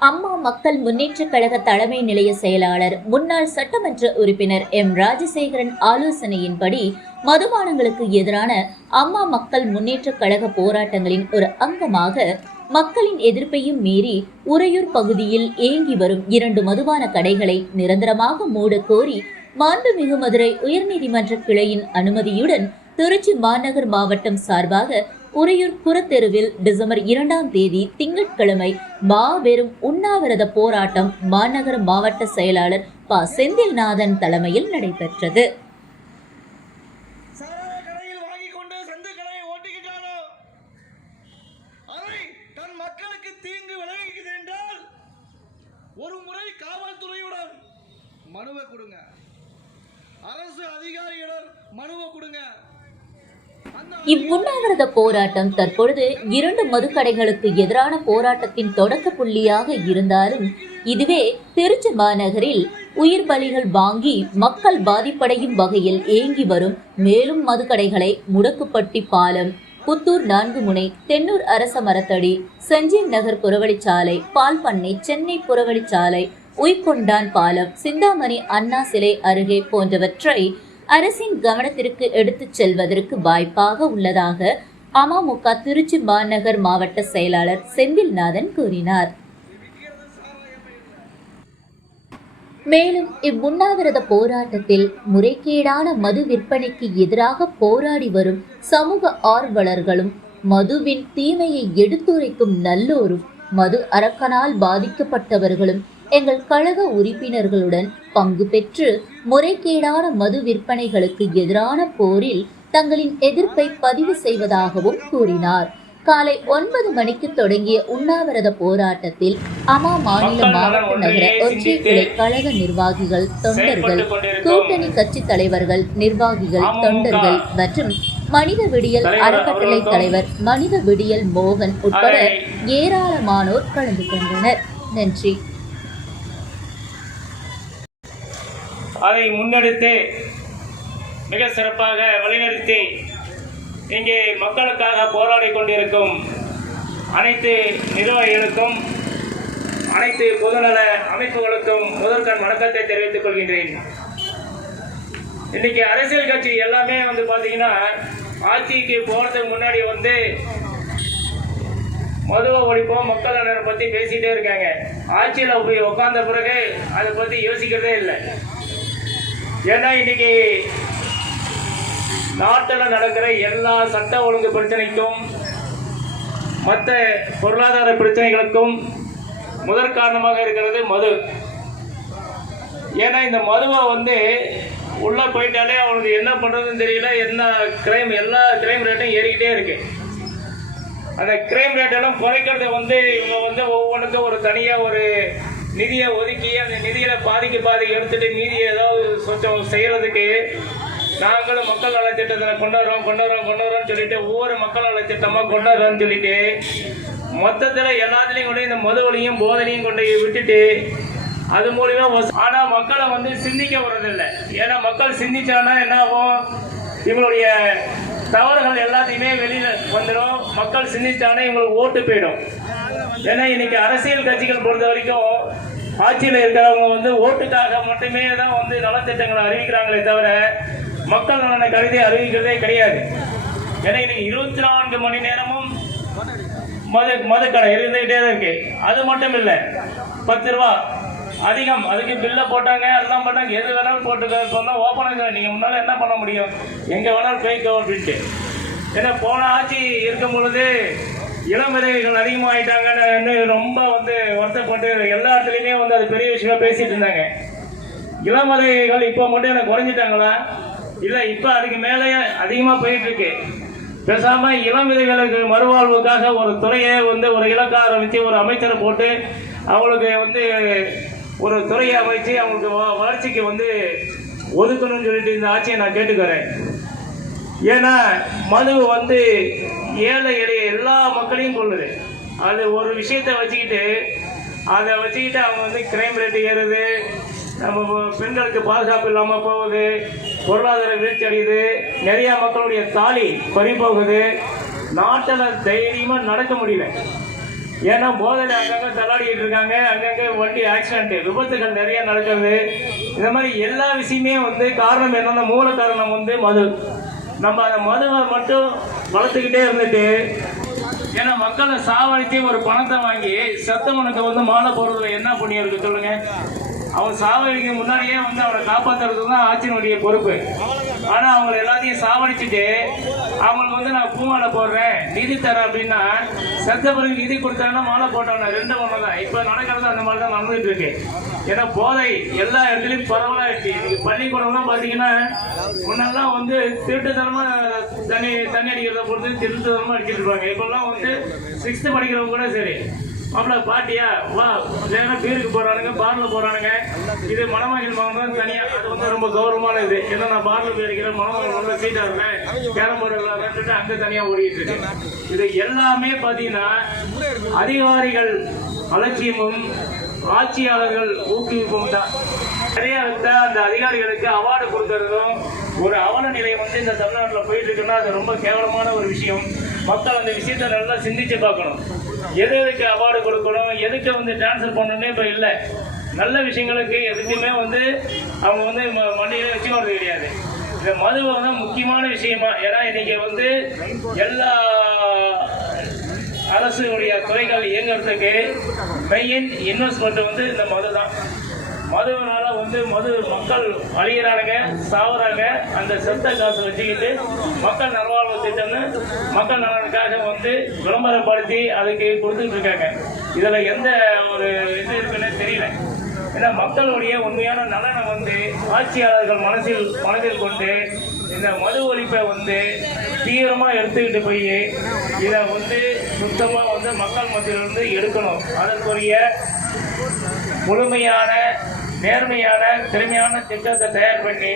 அம்மா மக்கள் முன்னேற்றக் கழக தலைமை நிலைய செயலாளர் முன்னாள் சட்டமன்ற உறுப்பினர் எம். ராஜசேகரன் ஆலோசனையின்படி மதுபானங்களுக்கு எதிரான அம்மா மக்கள் முன்னேற்றக் கழக போராட்டங்களின் ஒரு அங்கமாக மக்களின் எதிர்ப்பையும் மீறி உறையூர் பகுதியில் ஏங்கி வரும் இரண்டு மதுபான கடைகளை நிரந்தரமாக மூட கோரி மாண்புமிகு மதுரை உயர்நீதிமன்ற கிளையின் அனுமதியுடன் திருச்சி மாநகர் மாவட்டம் சார்பாக உறையூர் புறத்தெருவில் டிசம்பர் இரண்டாம் தேதி திங்கட்கிழமை மாபெரும் உண்ணாவிரத போராட்டம் மாநகர மாவட்ட செயலாளர் ப. செந்தில்நாதன் தலைமையில் நடைபெற்றது. வாங்கிக் கொண்டு மக்களுக்கு தீங்கு என்றால் ஒரு முறை காவல்துறையுடன் மனுவை கொடுங்க. அரசு அதிகாரியிடம் மனுவை கொடுங்க. இவ்வுண்ணாவிரத போராட்டம் தற்பொழுது இரண்டு மதுக்கடைகளுக்கு எதிரான போராட்டத்தின் தொடக்க புள்ளியாக இருந்தாலும் இதுவே திருச்சி மாநகரில் உயிர் பலிகள் வாங்கி மக்கள் பாதிப்படையும் வகையில் ஏங்கி வரும் மேலும் மதுக்கடைகளை முடக்குப்பட்டி பாலம் புத்தூர் நான்கு முனை தென்னூர் அரச மரத்தடி செஞ்சேன் நகர் புறவழிச்சாலை பால் பண்ணை சென்னை புறவழிச்சாலை உய்கொண்டான் பாலம் சிந்தாமணி அண்ணா சிலை அருகே போன்றவற்றை அரசின் கவனத்திற்கு எடுத்துச் செல்வதற்கு வாய்ப்பாக உள்ளதாக அமமுக திருச்சி மாநகர் மாவட்ட செயலாளர் செந்தில்நாதன் கூறினார். மேலும் இவ்வுண்ணாவிரத போராட்டத்தில் முறைகேடான மது விற்பனைக்கு எதிராக போராடி வரும் சமூக ஆர்வலர்களும் மதுவின் தீமையை எடுத்துரைக்கும் நல்லோரும் மது அரக்கனால் பாதிக்கப்பட்டவர்களும் எங்கள் கழக உறுப்பினர்களுடன் பங்கு பெற்று முறைகேடான மது விற்பனைகளுக்கு எதிரான போரில் தங்களின் எதிர்ப்பை பதிவு செய்வதாகவும் கூறினார். காலை ஒன்பது மணிக்கு தொடங்கிய உண்ணாவிரத போராட்டத்தில் அமா மாநில மாவட்ட நகர ஒற்றை கிளை கழக நிர்வாகிகள் தொண்டர்கள் கூட்டணி கட்சி தலைவர்கள் நிர்வாகிகள் தொண்டர்கள் மற்றும் மனித விடியல் அறக்கட்டளை தலைவர் மனித விடியல் மோகன் உட்பட ஏராளமானோர் கலந்து கொண்டனர். நன்றி. அதை முன்னெடுத்து மிக சிறப்பாக வழிநடத்தி இங்கே மக்களுக்காக போராடி கொண்டிருக்கும் அனைத்து நிர்வாகிகளுக்கும் அனைத்து பொதுநல அமைப்புகளுக்கும் முதற்கண் வணக்கத்தை தெரிவித்துக் கொள்கின்றேன். இன்றைக்கி அரசியல் கட்சி எல்லாமே வந்து பார்த்தீங்கன்னா ஆட்சிக்கு போகிறதுக்கு முன்னாடி வந்து மதுவை ஒழிப்போம் மக்கள் நலனை பற்றி பேசிகிட்டே இருக்காங்க. ஆட்சியில் போய் உட்காந்த பிறகு அதை பற்றி யோசிக்கிறதே இல்லை. ஏன்னா இன்னைக்கு நாட்டில் நடக்கிற எல்லா சட்ட ஒழுங்கு பிரச்சனைக்கும் மற்ற பொருளாதார பிரச்சனைகளுக்கும் முதற் காரணமாக இருக்கிறது மது. ஏன்னா இந்த மதுவை வந்து உள்ளே போயிட்டாலே அவனுக்கு என்ன பண்ணுறதுன்னு தெரியல என்ன கிரைம் எல்லா கிரைம் ரேட்டும் ஏறிக்கிட்டே இருக்கு. அந்த கிரைம் ரேட்டெல்லாம் குறைக்கிறத வந்து இவங்க வந்து ஒவ்வொன்றுக்கும் ஒரு தனியாக ஒரு நிதியை ஒதுக்கி அந்த நிதியில் பாதிக்கு பாதி எடுத்துட்டு மீதியை ஏதாவது சொச்சம் செய்கிறதுக்கு நாங்களும் மக்கள் நலத்திட்டத்தில் கொண்டு வரோம் கொண்டு வரோம் கொண்டு வரோம்னு சொல்லிட்டு ஒவ்வொரு மக்கள் நலத்திட்டமாக கொண்டு வரோம்னு சொல்லிட்டு மொத்தத்தில் எல்லாத்துலேயும் கொண்டு இந்த மதுவலையும் போதனையும் கொண்டு விட்டுட்டு அது மூலியமா ஆனால் மக்களை வந்து சிந்திக்க வர்றதில்லை ஏன்னா மக்கள் சிந்திச்சாங்கன்னா என்ன ஆகும்? இவங்களுடைய தவறுகள் எல்லாத்தையுமே வெளியில் வந்துடும் மக்கள் சிந்திச்சானே இவங்களுக்கு ஓட்டு போயிடும். ஏன்னா இன்னைக்கு அரசியல் கட்சிகள் பொறுத்த வரைக்கும் ஆட்சியில் இருக்கிறவங்க வந்து ஓட்டுக்காக மட்டுமே தான் வந்து நலத்திட்டங்களை அறிவிக்கிறாங்களே தவிர மக்கள் நலனை கருதி அறிவிக்கிறதே கிடையாது. ஏன்னா இன்னைக்கு இருபத்தி நான்கு மணி நேரமும் மது மதுக்கடை இருந்துகிட்டே தான் இருக்கு. அது மட்டும் இல்லை பத்து ரூபா அதிகம் அதுக்கு பில்லை போட்டாங்க அதெல்லாம் பண்ணாங்க எது வேணாலும் போட்டுக்க சொன்னால் ஓப்பனாக நீங்கள் முன்னால் என்ன பண்ண முடியும்? எங்கே வேணாலும் போய்க்கோ அப்படின்ட்டு ஏன்னா போன ஆட்சி இருக்கும் பொழுது இளம் விதவைகள் அதிகமாகிட்டாங்கன்னு ரொம்ப வந்து வருத்தப்பட்டு எல்லா இடத்துலையுமே வந்து அது பெரிய விஷயமா பேசிட்டு இருந்தாங்க. இளம் விதவைகள் இப்போ மட்டும் எனக்கு குறைஞ்சிட்டாங்களா? இல்லை இப்போ அதுக்கு மேலே அதிகமாக போயிட்டு இருக்கு பேசாம இளம் விதைகளுக்கு மறுவாழ்வுக்காக ஒரு துறையை வந்து ஒரு இலக்க ஆரம்பித்து ஒரு அமைச்சரை போட்டு அவங்களுக்கு வந்து ஒரு துறையை அமைச்சு அவங்களுக்கு வ- வளர்ச்சிக்கு வந்து ஒதுக்கணும்னு சொல்லிட்டு இந்த ஆட்சியை நான் கேட்டுக்கிறேன். ஏன்னா மது வந்து ஏழை எளிய எல்லா மக்களையும் கொள்ளுது அது ஒரு விஷயத்தை வச்சுக்கிட்டு அதை வச்சுக்கிட்டு அவங்க வந்து கிரைம் ரேட் ஏறுது நம்ம பெண்களுக்கு பாதுகாப்பு இல்லாமல் போகுது பொருளாதார வீழ்ச்சி அடையுது நிறையா மக்களுடைய தாலி பறி போகுது. நாட்டில் தைரியமாக நடக்க முடியல. ஏன்னா போதையில் அங்கங்கே தள்ளாடிக்கிட்டு இருக்காங்க அங்கங்கே வண்டி ஆக்சிடென்ட்டு விபத்துகள் நிறைய நடக்கிறது. இந்த மாதிரி எல்லா விஷயமே வந்து காரணம் என்னென்னா மூல காரணம் வந்து மது. நம்ம அந்த மதுவை மட்டும் வளர்த்துக்கிட்டே இருந்துட்டு ஏன்னா மக்களை சாவடித்து ஒரு பணத்தை வாங்கி சத்தமனுக்கு வந்து மாலை போடுறதுல என்ன புண்ணியம் இருக்கு சொல்லுங்க? அவன் சாவடிக்கு முன்னாடியே வந்து அவரை காப்பாற்றுறது தான் ஆட்சியினுடைய பொறுப்பு. ஆனால் அவங்க எல்லாத்தையும் சாவடிச்சுட்டு அவங்க வந்து நான் பூமாலை போடுறேன். நிதி தரேன் அப்படின்னா செத்த நிதி கொடுத்தாங்கன்னா மாலை போட்டோம்னா ரெண்டு ஒன்று தான் இப்போ நடக்கிறது அந்த மாதிரி தான் நடந்துட்டு இருக்கு ஏன்னா போதை எல்லா இடத்துலையும் பரவலாயிடுச்சு. இன்னைக்கு பள்ளிக்கூடம்லாம் பார்த்தீங்கன்னா முன்னெல்லாம் வந்து திருட்டுத்தனமாக தண்ணி தண்ணி அடிக்கிறத பொறுத்து திருட்டுத்தனமாக அடிச்சிட்டு இருப்பாங்க. இப்போல்லாம் வந்து சிக்ஸ்த்து படிக்கிறவங்க கூட சரி. மாப்பிள்ள பாட்டியா? வா இல்லைன்னா பீருக்கு போறானுங்க பார்ல போறானுங்க. இது மணமகள் மகன் தனியா. அது வந்து ரொம்ப கௌரவமான இது. ஏன்னா நான் பார்ல போயிருக்கிறேன் மணமகள் வந்து சீட்டா இருக்கேன் கேரம் போர்டு விளையாடுறேன்ட்டு அங்க தனியா ஓடிட்டு இருக்கேன். இது எல்லாமே பாத்தீங்கன்னா அதிகாரிகள் அலட்சியமும் ஆட்சியாளர்கள் ஊக்குவிப்பும் தான். நிறைய அந்த அதிகாரிகளுக்கு அவார்டு கொடுக்கறதும் ஒரு அவல நிலை வந்து இந்த தமிழ்நாட்டில் போயிட்டு இருக்குன்னா அது ரொம்ப கேவலமான ஒரு விஷயம். மக்கள் அந்த விஷயத்தை நல்லா சிந்திச்சு பார்க்கணும். எது எதுக்கு அவார்டு கொடுக்கணும் எதுக்கு வந்து ட்ரான்ஸ்ஃபர் பண்ணணும்னே இப்போ இல்லை. நல்ல விஷயங்களுக்கு எதுக்குமே வந்து அவங்க வந்து ம- வச்சு வர்றது கிடையாது. இந்த மது வந்து முக்கியமான விஷயமா ஏன்னா இன்னைக்கு வந்து எல்லா அரசுடைய துறைகள் இயங்குறதுக்கு மெயின் இன்வெஸ்ட்மெண்ட் வந்து இந்த மது தான் மதுவினால வந்து மது மக்கள் அழியிறாங்க சாவுறாங்க. அந்த செத்த காசை வச்சுக்கிட்டு மக்கள் நல்வாழ்வு திட்டம்னு மக்கள் நலனுக்காக வந்து விளம்பரப்படுத்தி அதுக்கு கொடுத்துட்டு இருக்காங்க. இதில் எந்த ஒரு இது இருக்குன்னு தெரியல. ஏன்னா மக்களுடைய உண்மையான நலனை வந்து ஆட்சியாளர்கள் மனசில் மனதில் கொண்டு இந்த மது ஒழிப்பை வந்து தீவிரமாக எடுத்துக்கிட்டு போய் இதை வந்து சுத்தமாக வந்து மக்கள் மத்தியிலிருந்து எடுக்கணும். அதற்குரிய முழுமையான நேர்மையான திறமையான திட்டத்தை தயார் பண்ணி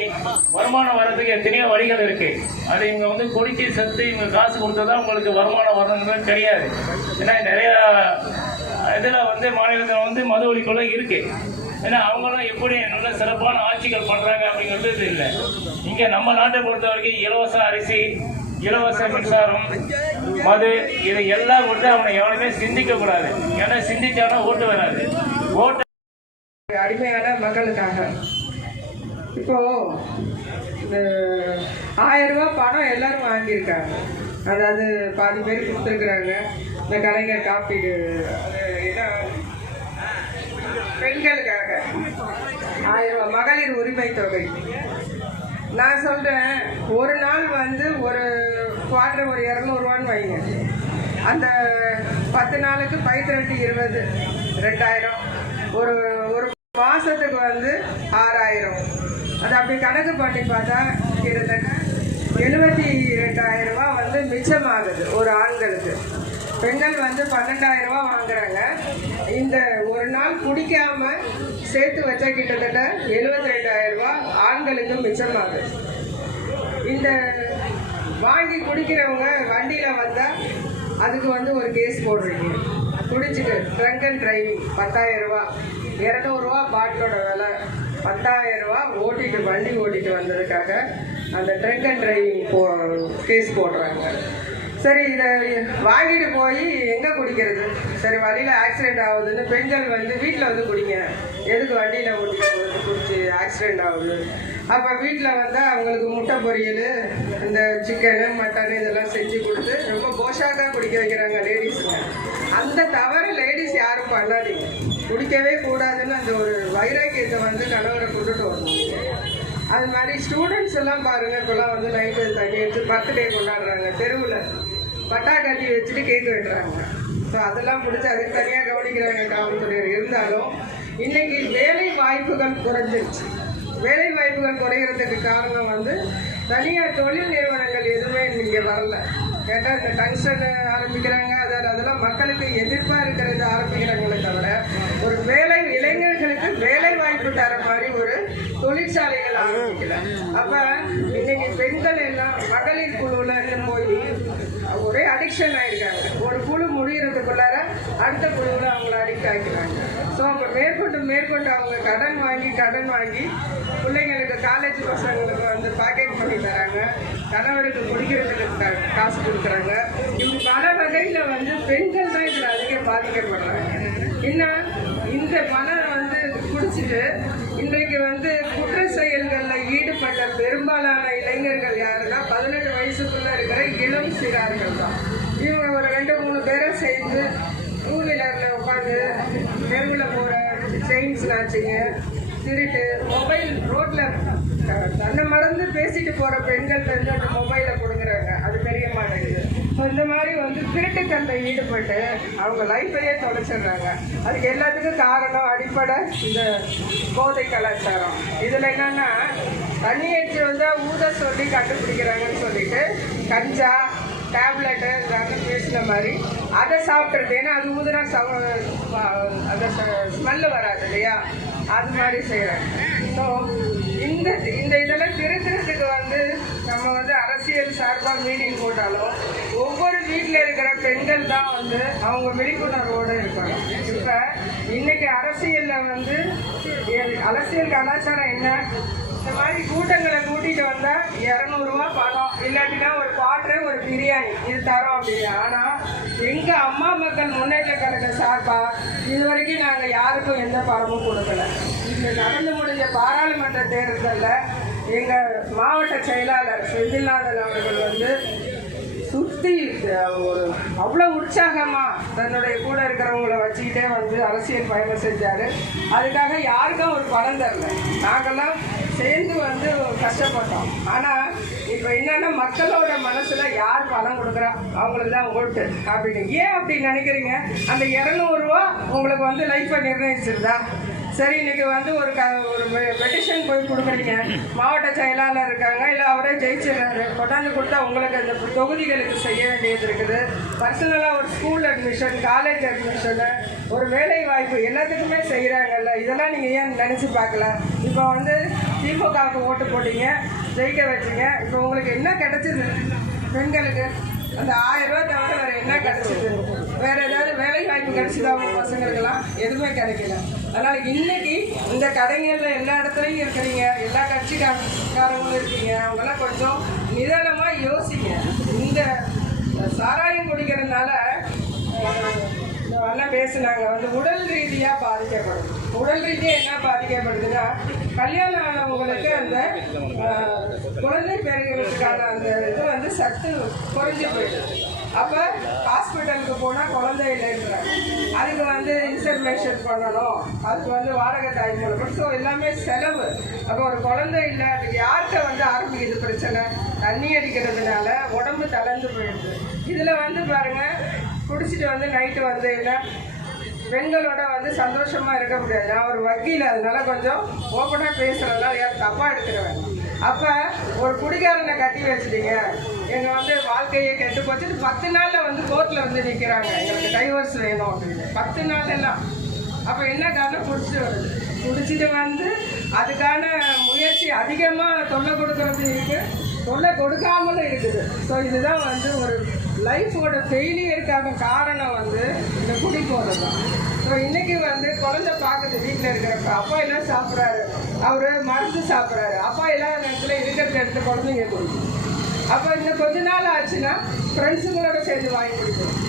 வருமானம் வர்றதுக்கு எத்தனையோ வழிகள் இருக்கு. அது இவங்க வந்து குடிச்சு செத்து இவங்க காசு கொடுத்தா உங்களுக்கு வருமானம் வரணுங்கிறது கிடையாது ஏன்னா நிறையா இதில் வந்து மாநிலத்தில் வந்து மது ஒழிப்புலாம் இருக்கு. ஏன்னா அவங்களாம் எப்படி நல்ல சிறப்பான ஆட்சிகள் பண்ணுறாங்க அப்படிங்கிறது இல்லை. இங்கே நம்ம நாட்டை பொறுத்த வரைக்கும் இலவச அரிசி இலவச மின்சாரம் மது இது எல்லாம் விட்டு அவனை எவனுமே சிந்திக்கக்கூடாது ஏன்னா சிந்திச்சானா ஓட்டு வராது. ஓட்டு அடிமையான மக்களுக்காக. இப்போ இந்த ஆயிரம் ரூபாய் பணம் எல்லாரும் வாங்கியிருக்காங்க. அதாவது பாதி பேர் கொடுத்துருக்குறாங்க. இந்த கலைஞர் காப்பீடு அது என்ன? பெண்களுக்காக. ஆயிரம் ரூபாய். மகளிர் உரிமை தொகை. நான் சொல்றேன் ஒரு நாள் வந்து ஒரு குவார்டர் ஒரு இரநூறுவான்னு வைங்க. அந்த பத்து நாளுக்கு பைத்திரட்டு இருபது ரெண்டாயிரம். ஒரு ஒரு மாசத்துக்கு வந்து ஆறாயிரம். அது அப்படி கணக்கு பண்ணி பார்த்தா கிட்டத்தட்ட எழுபத்தி ரெண்டாயிரம் ரூபா வந்து மிச்சமாகுது ஒரு ஆண்களுக்கு. பெண்கள் வந்து பன்னெண்டாயிரம் ரூபா வாங்குறாங்க. இந்த ஒரு நாள் குடிக்காம சேர்த்து வச்சா கிட்டத்தட்ட எழுபத்தி ரெண்டாயிரம் ரூபா ஆண்களுக்கு மிச்சமாகுது. இந்த வாங்கி குடிக்கிறவங்க வண்டியில் வந்தால் அதுக்கு வந்து ஒரு கேஸ் போடுறீங்க. குடிச்சிட்டு ட்ரங்க் அண்ட் டிரைவிங் பத்தாயிரம் ரூபா. இரநூறுவா பாட்டிலோட விலை. பத்தாயிரம் ரூபா ஓட்டிட்டு வண்டி ஓட்டிட்டு வந்ததுக்காக அந்த ட்ரங்க் அண்ட் டிரைவிங் போ கேஸ் போடுறாங்க. சரி இதை வாங்கிட்டு போய் எங்கே குடிக்கிறது? சரி வழியில் ஆக்சிடென்ட் ஆகுதுன்னு பெண்கள் வந்து வீட்டில் வந்து குடிங்க. எதுக்கு வண்டியில் ஓட்டிட்டு குடிச்சு ஆக்சிடெண்ட் ஆகுது. அப்போ வீட்டில் வந்தால் அவங்களுக்கு முட்டை பொரியல் இந்த சிக்கனு மட்டன் இதெல்லாம் செஞ்சு கொடுத்து ரொம்ப போஷாக்காக குடிக்க வைக்கிறாங்க லேடிஸுங்க அந்த தவறு லேடிஸ் யாரும் பண்ணாதீங்க. குடிக்கவே கூடாதுன்னு அந்த ஒரு வைராக்கியத்தை வந்து கணவரை கொண்டுட்டு வரணும். அது மாதிரி ஸ்டூடெண்ட்ஸ் எல்லாம் பாருங்க இப்பெல்லாம் வந்து நைட்டு தண்ணி எடுத்து பர்த்டே கொண்டாடுறாங்க. தெருவில் பட்டா கட்டி வச்சுட்டு கேக் வெட்டுறாங்க. ஸோ அதெல்லாம் பிடிச்சி அதுக்கு தனியாக கவனிக்கிறாங்க காவல்துறையர் இருந்தாலும் இன்னைக்கு வேலை வாய்ப்புகள் குறைஞ்சிருச்சு. வேலை வாய்ப்புகள் குறைகிறதுக்கு காரணம் வந்து தனியார் தொழில் நிறுவனங்கள் எதுவுமே இங்கே வரல. கேட்டால் இந்த டங்ஸ்டன் ஆரம்பிக்கிறாங்க. அதாவது அதெல்லாம் மக்களுக்கு எதிர்ப்பாக இருக்கிறது ஆரம்பிக்கிறாங்களே தவிர ஒரு வேலை இளைஞர்களுக்கு வேலை வாய்ப்பு தர மாதிரி ஒரு தொழிற்சாலைகள் ஆரம்பிக்கல. அப்போ இன்னைக்கு பெண்கள் எல்லாம் மகளிர் குழுவில் போய் ஒரே அடிக்ஷன் ஆயிருக்காங்க. ஒரு குழு முடிகிறதுக்குள்ளார அடுத்த குழுவில் அவங்கள அடிக்ட் ஆக்கிறாங்க ஸோ அப்போ மேற்கொண்டு மேற்கொண்டு அவங்க கடன் வாங்கி கடன் வாங்கி பிள்ளைங்களுக்கு காலேஜ் பசங்களுக்கு வந்து பாக்கெட் பண்ணி தராங்க. கணவருக்கு குடிக்கிறதுக்கு காசு கொடுக்குறாங்க. இப்படி பல வகையில் வந்து பெண்கள் தான் இதில் அதிக பாதிக்கப்படுறாங்க. இன்னும் இந்த மனம் வந்து குடிச்சிட்டு இன்றைக்கு வந்து குற்ற செயல்களில் ஈடுபட்ட பெரும்பாலான இளைஞர்கள் யாருன்னா பதினெட்டு வயசுக்குள்ளே இருக்கிற இளம் சிறார்கள் தான். இவங்க ஒரு ரெண்டு மூணு பேரை சேர்ந்து டூ வீலரில் உட்காந்து தெருவில் போகிற செயின் ஸ்நாச்சிங்க திருட்டு மொபைல் ரோட்டில் தன்னை மறந்து பேசிட்டு போகிற பெண்கள் வந்து அந்த மொபைலை கொடுங்குறாங்க. அது பெரிய மாட்டேங்குது ஸோ இந்த மாதிரி வந்து திருட்டுக்கல்ல ஈடுபட்டு அவங்க லைஃப்பையே தொலைச்சிடுறாங்க. அதுக்கு எல்லாத்துக்கும் காரணம் அடிப்படை இந்த போதை கலாச்சாரம். இதில் என்னன்னா தண்ணி ஏற்றி வந்தால் ஊத சொல்லி கண்டுபிடிக்கிறாங்கன்னு சொல்லிட்டு கஞ்சா டேப்லெட்டு அண்ணன் பேசின மாதிரி. அதை சாப்பிட்றது ஏன்னா அது ஊதுனா சவ அந்த ஸ்மெல்லு வராது இல்லையா? அது மாதிரி செய்கிறேன் ஸோ இந்த இந்த இதெல்லாம் திருத்துறதுக்கு வந்து நம்ம வந்து அரசியல் சார்பாக மீட்டிங் போட்டாலும் ஒவ்வொரு வீட்டில் இருக்கிற பெண்கள் தான் வந்து அவங்க விழிப்புணர்வோடு இருப்பாங்க. இப்போ இன்னைக்கு அரசியலில் வந்து அரசியல் கலாச்சாரம் என்ன? இந்த மாதிரி கூட்டங்களை கூட்டிகிட்டு வந்தால் இரநூறுவா பணம். இல்லாட்டினா பிரியாணி. இது தரோம் அப்படின்னு ஆனா எங்க அம்மா மக்கள் முன்னேற்ற கழக சார்பா இது வரைக்கும் நாங்க யாருக்கும் எந்த பணமும் கொடுக்கல. இந்த நடந்து முடிஞ்ச பாராளுமன்ற தேர்தலில் எங்க மாவட்ட செயலாளர் செந்தில்நாதன் அவர்கள் வந்து சுத்தி ஒரு அவ்வளோ உற்சாகமாக தன்னுடைய கூட இருக்கிறவங்கள வச்சுக்கிட்டே வந்து அரசியல் பயணம் செஞ்சார். அதுக்காக யாருக்கும் ஒரு பணம் தரல. நாங்கள்லாம் சேர்ந்து வந்து கஷ்டப்பட்டோம். ஆனால் இப்போ என்னன்னா மக்களோட மனசுல யார் பணம் கொடுக்குறா? அவங்களுக்கு தான் ஓட்டு. அப்படின்னு. ஏன் அப்படி நினைக்கிறீங்க? அந்த இரநூறுவா உங்களுக்கு வந்து லைஃப்பை நிர்ணயிச்சிருதா? சரி இன்னைக்கு வந்து ஒரு க ஒரு பெட்டிஷன் போய் கொடுக்குறீங்க. மாவட்ட செயலாளர் இருக்காங்க இல்லை அவரே ஜெயிச்சிடறாரு. கொண்டாந்து கொடுத்தா உங்களுக்கு அந்த தொகுதிகளுக்கு செய்ய வேண்டியது இருக்குது. பர்சனலாக ஒரு ஸ்கூல் அட்மிஷன் காலேஜ் அட்மிஷனு ஒரு வேலை வாய்ப்பு எல்லாத்துக்குமே செய்கிறாங்கல்ல இதெல்லாம் நீங்கள் ஏன் நினச்சி பார்க்கல? இப்போ வந்து திமுகவுக்கு ஓட்டு போட்டீங்க ஜெயிக்க வச்சீங்க. இப்போ உங்களுக்கு என்ன கிடைச்சது? பெண்களுக்கு அந்த ஆயிரம் ரூபாய் தவிர வேறு என்ன கிடைச்சிது? வேறு ஏதாவது வேலை வாய்ப்பு கிடைச்சிதா உங்கள் பசங்களுக்கெல்லாம்? எதுவுமே கிடைக்கல. அதனால் இன்னைக்கு இந்த கடைகளில் எல்லா இடத்துலையும் இருக்கிறீங்க எல்லா கட்சிக்காரங்களும் இருக்கீங்க. அவங்களாம் கொஞ்சம் நிதானமாக யோசிங்க. இந்த சாராயம் குடிக்கிறதுனால அஹ், இந்த பேசுனாங்க வந்து உடல் ரீதியாக பாதிக்கப்படும். உடல் ரீதியாக என்ன பாதிக்கப்படுதுன்னா கல்யாணம் ஆனவங்களுக்கு அந்த குழந்தை பெறுகிறதுக்கான அந்த இது வந்து சத்து குறைஞ்சி போயிடுது. அப்போ ஹாஸ்பிட்டலுக்கு போனால் குழந்தை இல்லைன்றாங்க. அதுக்கு வந்து இன்சர்மேஷன் பண்ணணும். அதுக்கு வந்து வாடகை தாய் மூலம் ஸோ எல்லாமே செலவு. அப்போ ஒரு குழந்தை இல்லை அதுக்கு யார்கிட்ட வந்து ஆரம்பிக்குது பிரச்சனை? தண்ணி அடிக்கிறதுனால உடம்பு தளர்ந்து போயிடுது. இதில் வந்து பாருங்கள் குடிச்சிட்டு வந்து நைட்டு வந்து என்ன பெண்களோட வந்து சந்தோஷமா இருக்க முடியாது. நான் ஒரு வக்கீல் அதனால கொஞ்சம் ஓப்பனாக பேசுறதுனால யார் தப்பா எடுத்துருவேன். அப்ப ஒரு குடிகாரனை கட்டி வச்சுட்டீங்க. எங்க வந்து வாழ்க்கையை கெட்டு போச்சு. பத்து நாள்ல வந்து கோர்ட்ல வந்து நிக்கிறாங்க. எங்களுக்கு டைவர்ஸ் வேணும் அப்படின்னு. பத்து நாள் எல்லாம் அப்ப என்ன காரணம்? குடிச்சிட்டு வருது குடிச்சிட்டு வந்து அதுக்கான முயற்சி அதிகமாக தொல்லை கொடுக்கறது இருக்கு. தொல்லை கொடுக்காமலும் இருக்குது. ஸோ இதுதான் வந்து ஒரு லைஃபோட ஃபெயிலியருக்கான காரணம் வந்து இந்த குடி போகிறது தான் ஸோ இன்றைக்கி வந்து குழந்த பார்க்குது வீட்டில் இருக்கிறப்ப. அப்பா எல்லாம் சாப்பிட்றாரு? அவர் மருந்து சாப்பிட்றாரு. அப்பா இல்லாத நேரத்தில் இருக்கிறத எடுத்து குழந்தைங்க கொடுக்கும். அப்போ இந்த கொஞ்ச நாள் ஆச்சுன்னா ஃப்ரெண்ட்ஸுங்களோட சேர்ந்து வாங்கி குடிக்கணும்.